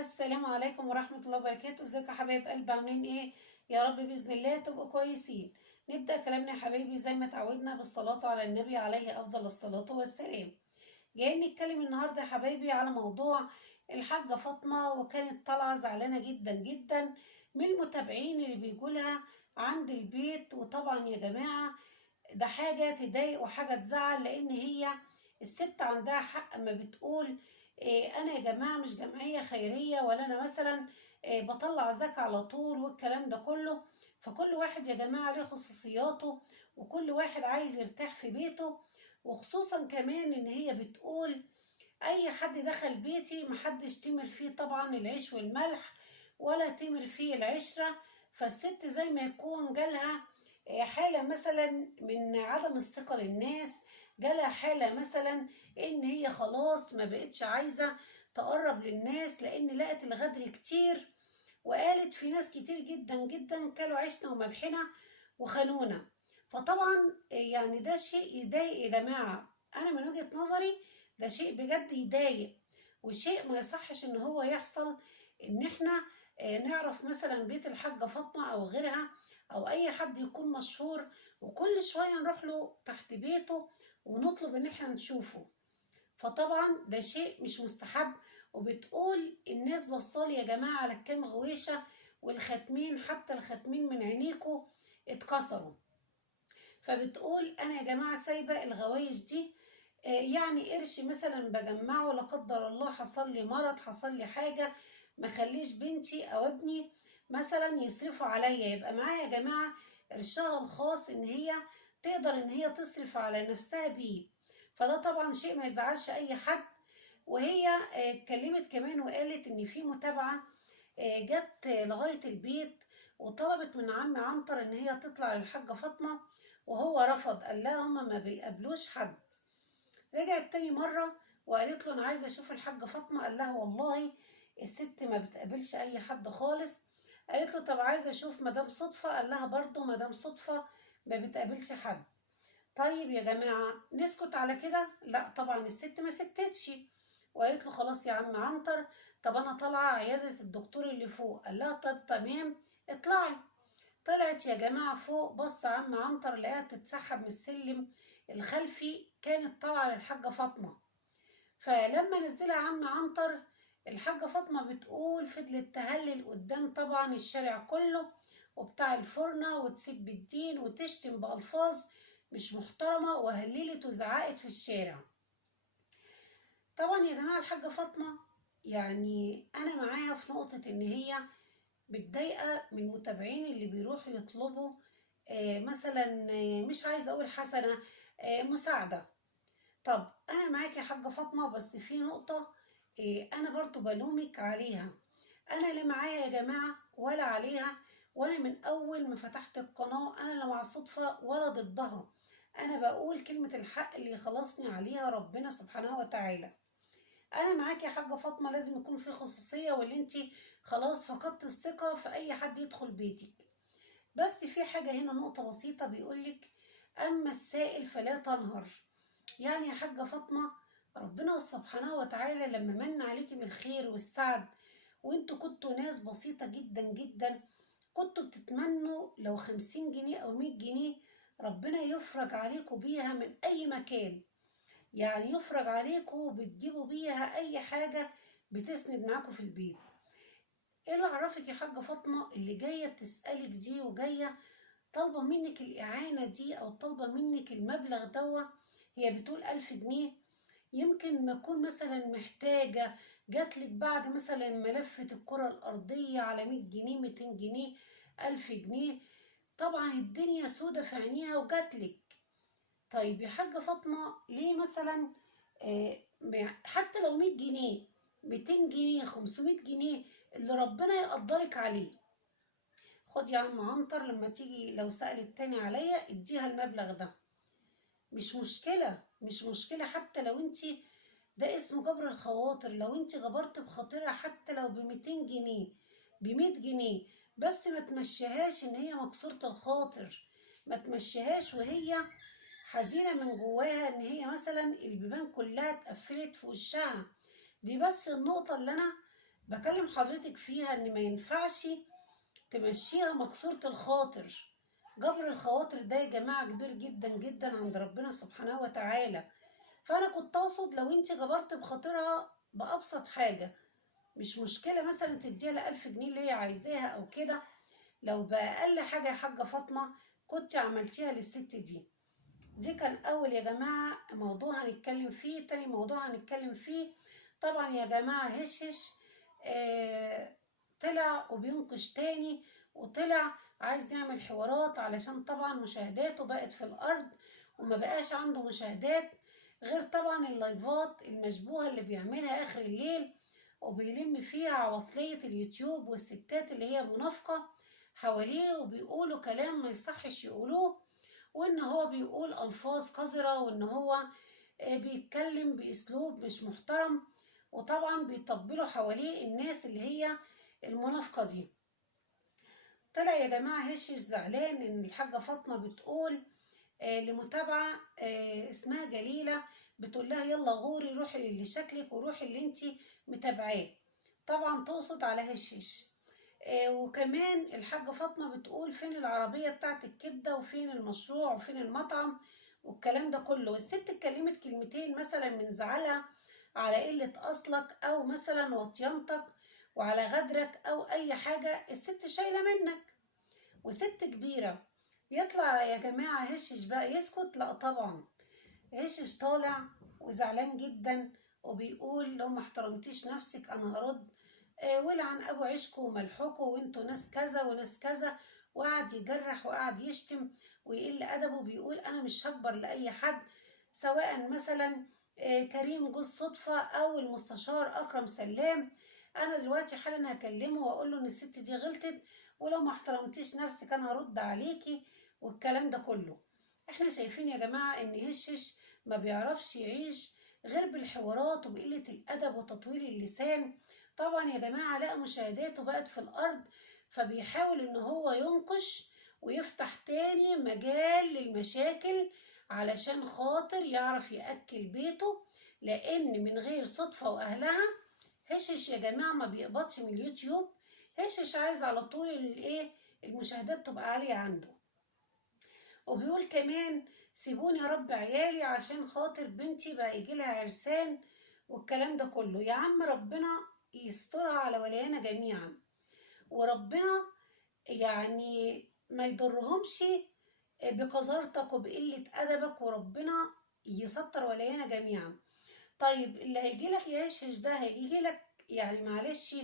السلام عليكم ورحمة الله وبركاته. ازيكم يا حبايب قلبي؟ عاملين ايه؟ يا رب بإذن الله تبقوا كويسين. نبدأ كلامنا يا حبايبي زي ما اتعودنا بالصلاة على النبي عليه أفضل الصلاة والسلام. جايين نتكلم النهاردة يا حبايبي على موضوع الحاجة فاطمة، وكانت طالعة زعلانة جدا جدا من المتابعين اللي بيجولها عند البيت. وطبعا يا جماعة ده حاجة تضايق وحاجة تزعل، لأن هي الست عندها حق ما بتقول إيه، أنا يا جماعة مش جمعية خيرية، ولا أنا مثلا بطلع زكاة على طول والكلام ده كله. فكل واحد يا جماعة ليه خصوصياته، وكل واحد عايز يرتاح في بيته. وخصوصا كمان إن هي بتقول أي حد دخل بيتي محدش تمر فيه طبعا العيش والملح، ولا تمر فيه العشرة. فالست زي ما يكون جالها حالة مثلا من عدم الثقة للناس، جالها حالة مثلا ان هي خلاص ما بقتش عايزة تقرب للناس، لان لقت الغدر كتير. وقالت في ناس كتير جدا جدا كلوا عيشنا وملحنا وخانونا. فطبعا يعني ده شيء يضايق يا جماعة. انا من وجهة نظري ده شيء بجد يضايق، وشيء ما يصحش ان هو يحصل. ان احنا نعرف مثلا بيت الحاجة فاطمة او غيرها، او اي حد يكون مشهور، وكل شوية نروح له تحت بيته ونطلب ان احنا نشوفه. فطبعا ده شيء مش مستحب. وبتقول الناس بصالي يا جماعة على الكام غويشة والختمين، حتى الختمين من عينيكوا اتكسروا. فبتقول انا يا جماعة سايبة الغوايش دي، يعني قرش مثلا بجمعه، لا قدر الله حصل لي مرض، حصل لي حاجة، ما خليش بنتي او ابني مثلا يصرفوا عليا، يبقى معايا يا جماعة قرشها الخاص ان هي تقدر ان هي تصرف على نفسها بيه. فده طبعا شيء ما يزعلش اي حد. وهي اتكلمت كمان وقالت ان في متابعة جت لغاية البيت، وطلبت من عم عنتر ان هي تطلع للحاجة فاطمة، وهو رفض، قال لها هما ما بيقابلوش حد. رجعت تاني مرة وقالت له أنا عايزة أشوف الحاجة فاطمة، قال لها والله الست ما بتقابلش أي حد خالص. قالت له طب عايزة أشوف مدام صدفة، قال لها برضو مدام صدفة ما بتقابلش حد. طيب يا جماعة نسكت على كده؟ لا طبعا الست ما سكتتش، وقالت له خلاص يا عم عنتر، طب أنا طالعة عيادة الدكتور اللي فوق. قال لها طب تمام اطلعي. طلعت يا جماعة فوق، بص عم عنتر لقاها تتسحب من السلم الخلفي، كانت طالعة للحاجة فاطمة. فلما نزلها عم عنتر، الحاجة فاطمة بتقول فضلت تهلل قدام طبعا الشارع كله وبتاع الفرنة، وتسب الدين وتشتم بألفاظ مش محترمة، وهللت وزعقت في الشارع. طبعا يا جماعة الحاجة فاطمة يعني أنا معاها في نقطة إن هي متضايقة من المتابعين اللي بيروحوا يطلبوا مثلا مش عايزة أقول حسنة، مساعدة. طب أنا معاك يا حاجة فاطمة، بس في نقطة أنا برضو بلومك عليها. أنا لا معايا يا جماعة ولا عليها، وأنا من أول ما فتحت القناة أنا لا مع الصدفة ولا ضدها. أنا بقول كلمة الحق اللي يخلصني عليها ربنا سبحانه وتعالى. انا معاكي يا حاجه فاطمه، لازم يكون في خصوصيه، واللي انتي خلاص فقدت الثقه في اي حد يدخل بيتك. بس في حاجه هنا نقطه بسيطه، بيقولك اما السائل فلا تنهر. يعني يا حاجه فاطمه ربنا سبحانه وتعالى لما من عليكي بالخير والسعد، وانتوا كنتوا ناس بسيطه جدا جدا، كنتوا بتتمنوا لو 50 جنيه او 100 جنيه ربنا يفرج عليكم بيها من اي مكان. يعني يفرج عليكم وبتجيبوا بيها اي حاجة بتسند معاكم في البيت. ايه اللي عرفك يا حاجة فاطمة اللي جاية بتسألك دي، وجاية طالبة منك الإعانة دي، أو طالبة منك المبلغ دوا؟ هي بتقول 1000 جنيه. يمكن ما أكون مثلا محتاجة، جاتلك بعد مثلا ملفة الكرة الأرضية على 100 جنيه، 200 جنيه، 1000 جنيه. طبعا الدنيا سودة في عينيها وجاتلك. طيب يا حاجة فاطمة ليه مثلا حتى لو 100 جنيه، 200 جنيه، 500 جنيه اللي ربنا يقدرك عليه. خد يا عم عنتر لما تيجي لو سألت تاني عليا اديها المبلغ ده، مش مشكلة، مش مشكلة. حتى لو انتي ده اسمه جبر الخواطر، لو انتي جبرت بخاطرها حتى لو ب200 جنيه، ب100 جنيه، بس ما تمشيهاش ان هي مكسورة الخاطر. ما تمشيهاش وهي حزينة من جواها ان هي مثلا البيبان كلها اتقفلت في وشها. دي بس النقطة اللي انا بكلم حضرتك فيها ان ما ينفعش تمشيها مكسورة الخاطر. جبر الخواطر ده يا جماعة كبير جدا جدا عند ربنا سبحانه وتعالى. فأنا كنت أقصد لو انت جبرت بخاطرها بأبسط حاجة، مش مشكلة مثلا تديها ل1000 جنيه اللي هي عايزاها أو كده، لو بأقل حاجة يا حاجة فاطمة كنت عملتيها للست دي. دي كان أول يا جماعة موضوع هنتكلم فيه. تاني موضوع هنتكلم فيه طبعا يا جماعة هشش طلع وبينقش تاني، وطلع عايز يعمل حوارات علشان طبعا مشاهداته بقت في الأرض، وما بقاش عنده مشاهدات غير طبعا اللايفات المشبوهة اللي بيعملها آخر الليل، وبيلم فيها عواطلية اليوتيوب والستات اللي هي منافقة حواليه، وبيقولوا كلام ما يصحش يقولوه، وان هو بيقول الفاظ قذرة، وان هو بيتكلم باسلوب مش محترم، وطبعا بيطبلوا حواليه الناس اللي هي المنافقة دي. طلع يا جماعة هشش زعلان ان الحاجة فاطمة بتقول لمتابعة اسمها جليلة، بتقول لها يلا غوري روحي للي شكلك وروحي اللي انتي متابعاه، طبعا تقصد على هشش. وكمان الحاجة فاطمة بتقول فين العربية بتاعت الكبدة وفين المشروع وفين المطعم والكلام ده كله. والست اتكلمت كلمتين مثلا من زعلها على قلة أصلك أو مثلا وطيانتك وعلى غدرك أو أي حاجة، الست شايلة منك وست كبيرة. يطلع يا جماعة هشش بقى يسكت؟ لا طبعا، هشش طالع وزعلان جدا وبيقول لو ما احترمتيش نفسك انا هرد، ولعن ابو عشكو وملحوكو وانتوا ناس كذا وناس كذا، وقعد يجرح وقعد يشتم ويقل ادبه، بيقول انا مش هكبر لاي حد، سواء مثلا كريم جوز صدفة او المستشار اكرم سلام. انا دلوقتي حالا هكلمه واقول له ان الست دي غلطت، ولو ما احترمتيش نفسك انا هرد عليكي والكلام ده كله. احنا شايفين يا جماعة ان هشش ما بيعرفش يعيش غير بالحوارات وبقلة الأدب وتطويل اللسان. طبعا يا جماعة لقى مشاهداته بقت في الأرض، فبيحاول إن هو ينقش ويفتح تاني مجال للمشاكل علشان خاطر يعرف يأكل بيته، لأن من غير صدفة وأهلها هشش يا جماعة ما بيقبضش من اليوتيوب. هشش عايز على طول الإيه، المشاهدات تبقى عالية عنده. وبيقول كمان سيبوني يا رب عيالي عشان خاطر بنتي بقى يجيلها عرسان والكلام ده كله. يا عم ربنا يسترها على وليانا جميعا، وربنا يعني ما يضرهمش بقذارتك وبقلة أدبك، وربنا يستر وليانا جميعا. طيب اللي هيجيلك يا هشش ده هيجيلك يعني معلش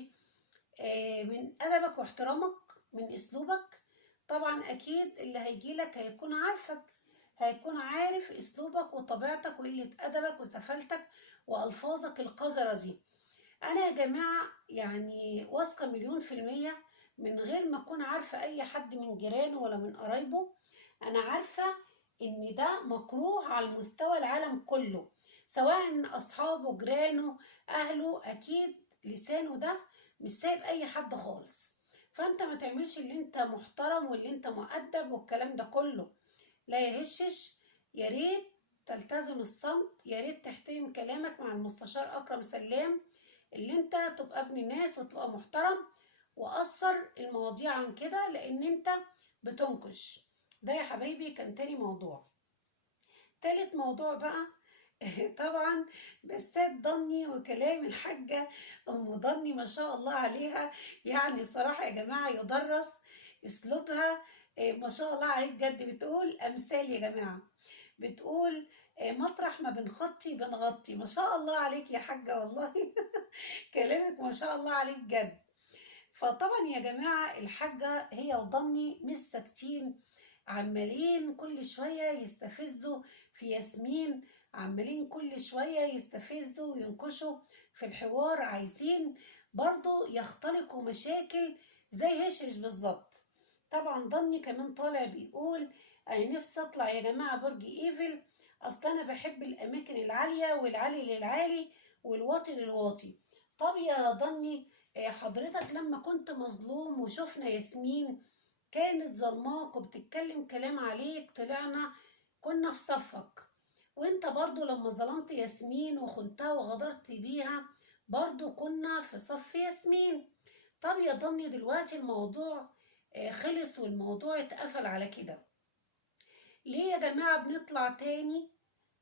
من أدبك واحترامك من أسلوبك. طبعا أكيد اللي هيجيلك هيكون عارفك، هيكون عارف أسلوبك وطبيعتك وقلة أدبك وسفالتك وألفاظك القذرة دي. أنا يا جماعة يعني واثقة 1000000% من غير ما أكون عارفة أي حد من جيرانه ولا من قرايبه، أنا عارفة إن ده مكروه على مستوى العالم كله، سواء أصحابه جيرانه أهله، أكيد لسانه ده مش سايب أي حد خالص. فأنت ما تعملش اللي أنت محترم واللي أنت مؤدب والكلام ده كله، لا يهشش. يا ريت تلتزم الصمت، يا ريت تحترم كلامك مع المستشار أكرم سلام، اللي انت تبقى ابن ناس وتبقى محترم، وقصر المواضيع عن كده لان انت بتنكش. ده يا حبايبي كان تاني موضوع. تالت موضوع بقى طبعا بستات ضني وكلام الحاجة ام ضني ما شاء الله عليها، يعني صراحة يا جماعة يدرس اسلوبها. ما شاء الله عليك بجد، بتقول امثال يا جماعة، بتقول مطرح ما بنخطي بنغطي. ما شاء الله عليك يا حاجة والله كلامك ما شاء الله عليك بجد. فطبعا يا جماعة الحاجة هي وضني مش ساكتين، عمالين كل شوية يستفزوا في ياسمين، عمالين كل شوية يستفزوا وينكشوا في الحوار، عايزين برضو يختلقوا مشاكل زي هشش بالظبط. طبعا ضني كمان طالع بيقول انا نفسي اطلع يا جماعة برج ايفل، اصل انا بحب الاماكن العالية والعالي للعالي والواطي للواطي. طب يا ضني حضرتك لما كنت مظلوم وشفنا ياسمين كانت ظلماك وبتتكلم كلام عليك، طلعنا كنا في صفك، وانت برضو لما ظلمت ياسمين وخنتها وغدرت بيها برضو كنا في صف ياسمين. طب يا ضني دلوقتي الموضوع خلص والموضوع اتقفل على كده، ليه يا جماعة بنطلع تاني؟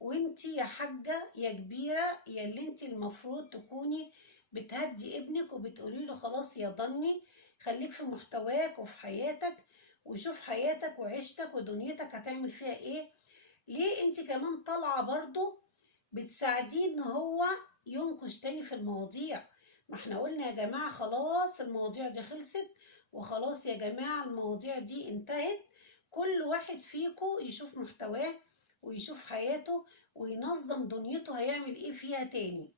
وانتي يا حاجة يا كبيرة يا اللي انتي المفروض تكوني بتهدي ابنك وبتقولي له خلاص يا ضني خليك في محتواك وفي حياتك وشوف حياتك وعيشتك ودنيتك هتعمل فيها ايه. ليه انتي كمان طالعة برضو بتساعديه ان هو ينكش تاني في المواضيع؟ ما احنا قلنا يا جماعة خلاص المواضيع دي خلصت، وخلاص يا جماعة المواضيع دي انتهت. كل واحد فيكو يشوف محتواه ويشوف حياته وينظم دنيته هيعمل ايه فيها تاني.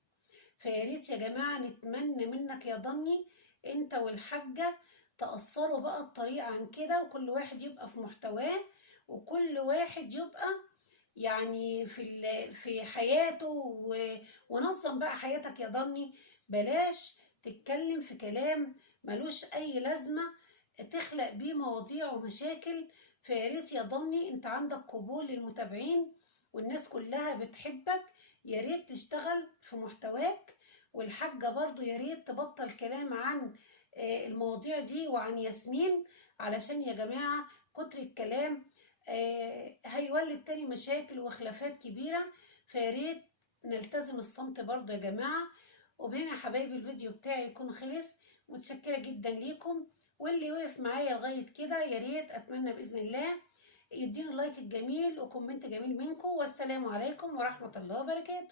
فياريت يا جماعة نتمنى منك يا ضني انت والحاجة تأثروا بقى الطريق عن كده، وكل واحد يبقى في محتواه، وكل واحد يبقى يعني في حياته ونظم بقى حياتك يا ضني. بلاش تتكلم في كلام ملوش اي لازمة تخلق بيه مواضيع ومشاكل. فياريت يا ضني انت عندك قبول للمتابعين والناس كلها بتحبك، ياريت تشتغل في محتواك. والحاجة برضو ياريت تبطل كلام عن المواضيع دي وعن ياسمين، علشان يا جماعة كتر الكلام هيولد تاني مشاكل وخلافات كبيرة. فياريت نلتزم الصمت برضو يا جماعة. وبهنا يا حبايبي الفيديو بتاعي يكون خلص. متشكرة جدا ليكم، واللي وقف معايا لغاية كده ياريت أتمنى بإذن الله يديني اللايك الجميل وكومنت جميل منكم. والسلام عليكم ورحمة الله وبركاته.